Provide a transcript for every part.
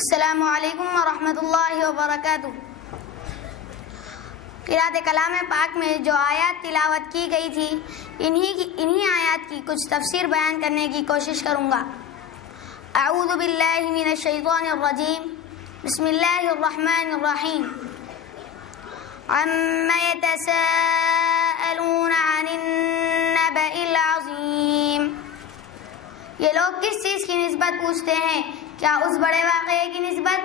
السلام علیکم ورحمۃ اللہ وبرکاتہ۔ قرأت کلام پاک میں جو آیات تلاوت کی گئی تھی انہی آیات کی کچھ تفسیر بیان کرنے کی کوشش کروں گا۔ اعوذ باللہ من الشیطان الرجیم، بسم اللہ الرحمن الرحیم۔ عَمَّ يَتَسَاءَلُونَ عَنِ النَّبَإِ الْعَظِيمِ، یہ لوگ کس چیز کی نسبت پوچھتے ہیں؟ کیا اس بڑے واقعے کی نسبت؟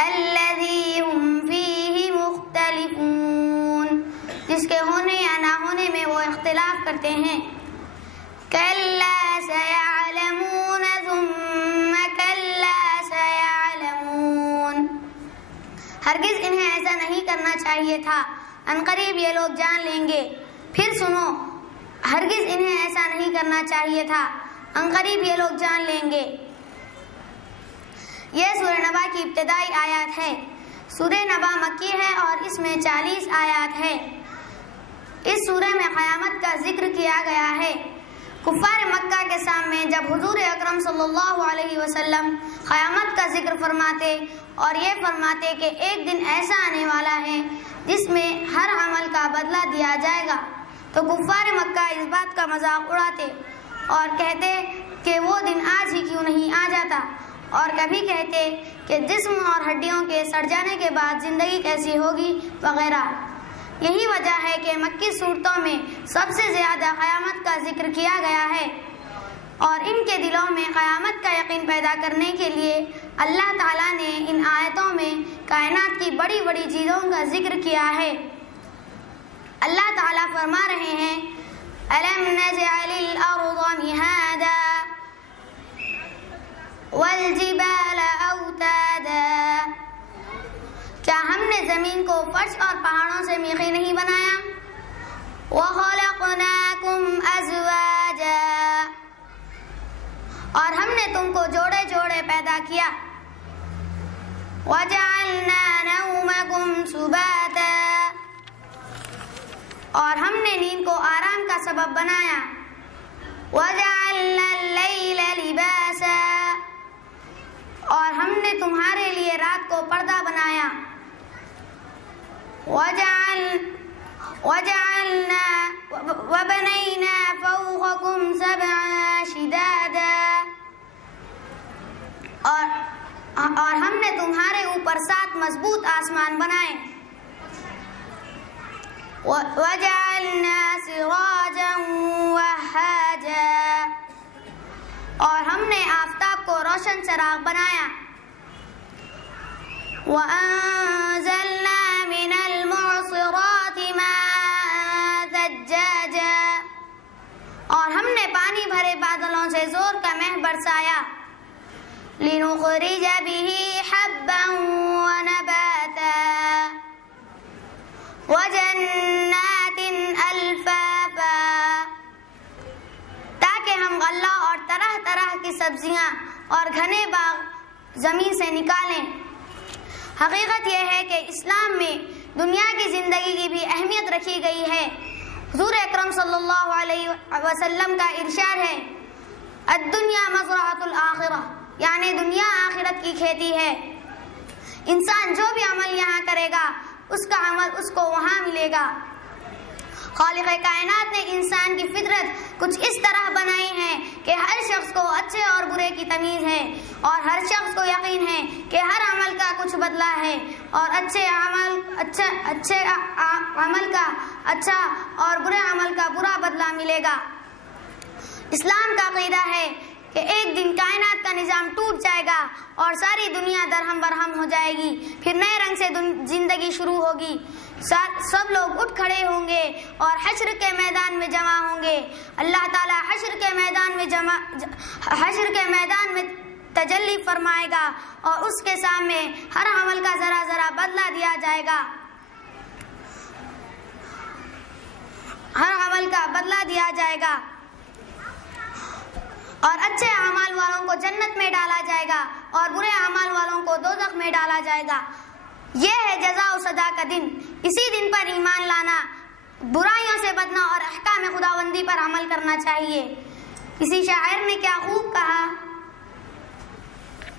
الَّذِي هُمْ فِيهِ مُخْتَلِفُونَ، جس کے ہونے یا نہ ہونے میں وہ اختلاف کرتے ہیں۔ كَلَّا سَيَعْلَمُونَ ثُمَّ كَلَّا سَيَعْلَمُونَ، ہرگز انہیں ایسا نہیں کرنا چاہیے تھا، عنقریب یہ لوگ جان لیں گے۔ پھر سنو، ہرگز انہیں ایسا نہیں کرنا چاہیے تھا، عنقریب یہ لوگ جان لیں گے۔ یہ سورہ نبا کی ابتدائی آیات ہے۔ سورہ نبا مکی ہے اور اس میں 40 آیات ہے۔ اس سورہ میں قیامت کا ذکر کیا گیا ہے۔ کفار مکہ کے سامنے جب حضور اکرم صلی اللہ علیہ وسلم قیامت کا ذکر فرماتے اور یہ فرماتے کہ ایک دن ایسا آنے والا ہے جس میں ہر عمل کا بدلہ دیا جائے گا، تو کفار مکہ اس بات کا مذاق اڑاتے اور کہتے کہ وہ دن آج ہی کیوں نہیں آ جاتا، اور کبھی کہتے کہ جسم اور ہڈیوں کے سڑ جانے کے بعد زندگی کیسی ہوگی وغیرہ۔ یہی وجہ ہے کہ مکی صورتوں میں سب سے زیادہ قیامت کا ذکر کیا گیا ہے، اور ان کے دلوں میں قیامت کا یقین پیدا کرنے کے لیے اللہ تعالیٰ نے ان آیتوں میں کائنات کی بڑی بڑی چیزوں کا ذکر کیا ہے۔ اللہ تعالیٰ فرما رہے ہیں، أَلَمْ نَجْعَلِ الْأَرْضَ مِهَادًا وَالْجِبَالَ أَوْتَادًا، کیا ہم نے زمین کو فرش اور پہاڑوں سے میخی نہیں بنایا؟ وَخَلَقْنَاكُمْ أَزْوَاجًا، اور ہم نے تم کو جوڑے جوڑے پیدا کیا۔ وَجَعَلْنَا نَوْمَكُمْ سُبَاتًا، اور ہم نے نیند کو آرام کا سبب بنایا۔ وَجَعَلْنَا اللَّيْلَ لِبَاسًا، اور ہم نے تمہارے لیے رات کو پردہ بنایا۔ وَجَعَلْنَا وَبَنَيْنَا فَوْقَكُمْ سَبْعًا شِدَادًا، اور ہم نے تمہارے اوپر 7 مضبوط آسمان بنائے۔ وَجَعَلْنَا سِرَاجًا وَهَّاجًا، اور ہم نے آفتاب کو روشن چراغ بنایا۔ وَأَنزَلْنَا مِنَ الْمُعْصِرَاتِ مَاءً ثَجَّاجًا، اور ہم نے پانی بھرے بادلوں سے زور کا مہ برسایا۔ لِنُخْرِجَ بِهِ حَبًّا وَنَبَاتًا وَجَنَّاتٍ أَلْفَافًا، تاکہ ہم غلہ اور طرح طرح کی سبزیاں اور گھنے باغ زمین سے نکالیں۔ حقیقت یہ ہے کہ اسلام میں دنیا کی زندگی کی بھی اہمیت رکھی گئی ہے۔ حضور اکرم صلی اللہ علیہ وسلم کا ارشاد ہے، الدنیا مزرعۃ الآخرہ، یعنی دنیا آخرت کی کھیتی ہے۔ انسان جو بھی عمل یہاں کرے گا اس کا عمل اس کو وہاں ملے گا۔ خالق کائنات نے انسان کی فطرت کچھ اس طرح بنائی ہے کہ ہر شخص کو اچھے اور برے کی تمیز ہے، اور ہر شخص کو یقین ہے کہ ہر عمل کا کچھ بدلہ ہے، اور اچھے عمل کا اچھا اور برے عمل کا برا بدلہ ملے گا۔ اسلام کا عقیدہ ہے کہ ایک دن کائنات کا نظام ٹوٹ جائے گا اور ساری دنیا درہم برہم ہو جائے گی، پھر نئے رنگ سے زندگی شروع ہوگی۔ سب لوگ اٹھ کھڑے ہوں گے اور حشر کے میدان میں جمع ہوں گے۔ اللہ تعالیٰ حشر کے میدان میں تجلی فرمائے گا اور اس کے سامنے ہر عمل کا ذرا ذرا بدلہ دیا جائے گا۔ ہر عمل کا بدلہ دیا جائے گا اور اچھے اعمال والوں کو جنت میں ڈالا جائے گا اور برے اعمال والوں کو دوزخ میں ڈالا جائے گا۔ یہ ہے جزا و سزا کا دن۔ اسی دن پر ایمان لانا، برائیوں سے بچنا اور احکام خداوندی پر عمل کرنا چاہیے۔ کسی شاعر نے کیا خوب کہا،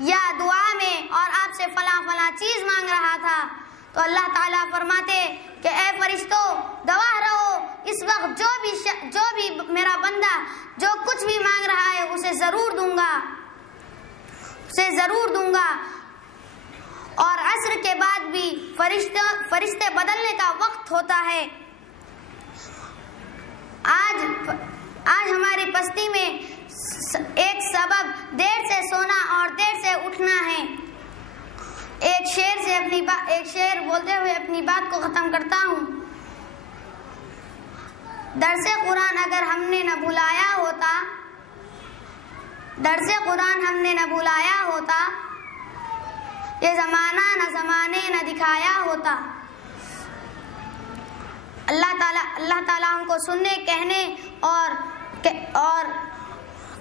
یا دعا میں اور آپ سے فلاں چیز مانگ رہا تھا، تو اللہ تعالیٰ فرماتے کہ اے فرشتوں گواہ رہو، اس وقت جو بھی میرا بندہ جو کچھ بھی مانگ رہا ہے اسے ضرور دوں گا، اور عصر کے بعد بھی فرشتے بدلنے کا وقت ہوتا ہے۔ آج ہماری پستی میں ایک سبب دیر سے سونا اور دیر سے اٹھنا ہے۔ ایک شعر بولتے ہوئے اپنی بات کو ختم کرتا ہوں۔ درس قرآن اگر ہم نے نہ بھلایا ہوتا، یہ زمانہ نہ زمانے نہ دکھایا ہوتا۔ اللہ تعالیٰ ہم کو سننے، کہنے اور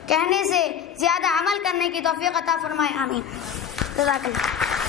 کہنے سے زیادہ عمل کرنے کی توفیق عطا فرمائے، آمین۔ جزاک اللہ۔